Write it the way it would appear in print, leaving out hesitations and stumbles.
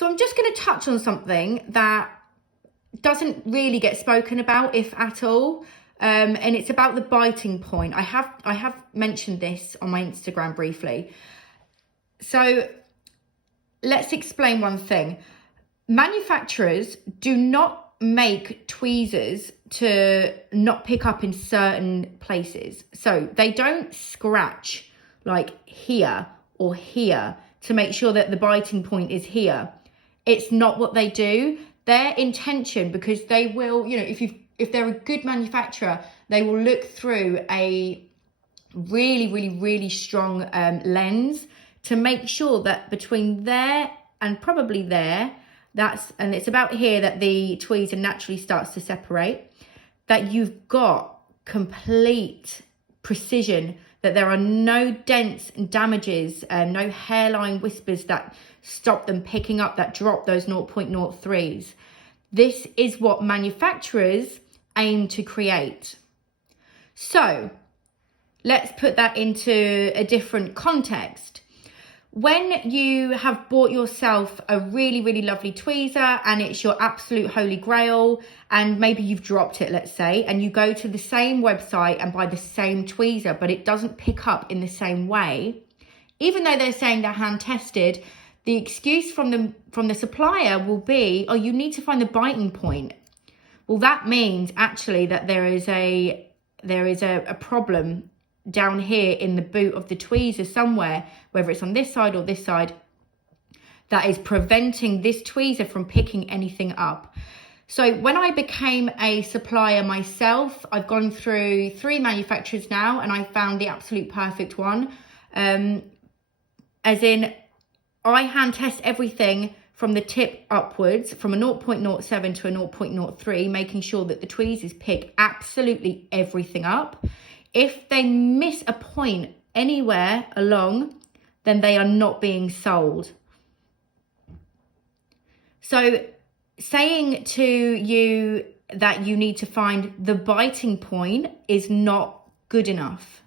So I'm just going to touch on something that doesn't really get spoken about, if at all. And it's about the biting point. I have mentioned this on my Instagram briefly. So let's explain one thing. Manufacturers do not make tweezers to not pick up in certain places. So they don't scratch like here or here to make sure that the biting point is here. It's not what they do. Their intention, because they will, you know, if they're a good manufacturer, they will look through a really strong lens to make sure that between there and probably there, and it's about here that the tweezer naturally starts to separate, that you've got complete precision, that there are no dents and damages, no hairline whispers that stop them picking up, that drop those 0.03s. This is what manufacturers aim to create. So let's put that into a different context. When you have bought yourself a really lovely tweezer and it's your absolute holy grail, and maybe you've dropped it, let's say, and you go to the same website and buy the same tweezer, but it doesn't pick up in the same way, even though they're saying they're hand tested, the excuse from the supplier will be, oh, you need to find the biting point. Well, that means actually that there is a problem down here in the boot of the tweezer somewhere, whether it's on this side or this side, that is preventing this tweezer from picking anything up. So when I became a supplier myself, I've gone through 3 manufacturers now, and I found the absolute perfect one. As in, I hand test everything from the tip upwards, from a 0.07 to a 0.03, making sure that the tweezers pick absolutely everything up. If they miss a point anywhere along, then they are not being sold. So saying to you that you need to find the biting point is not good enough.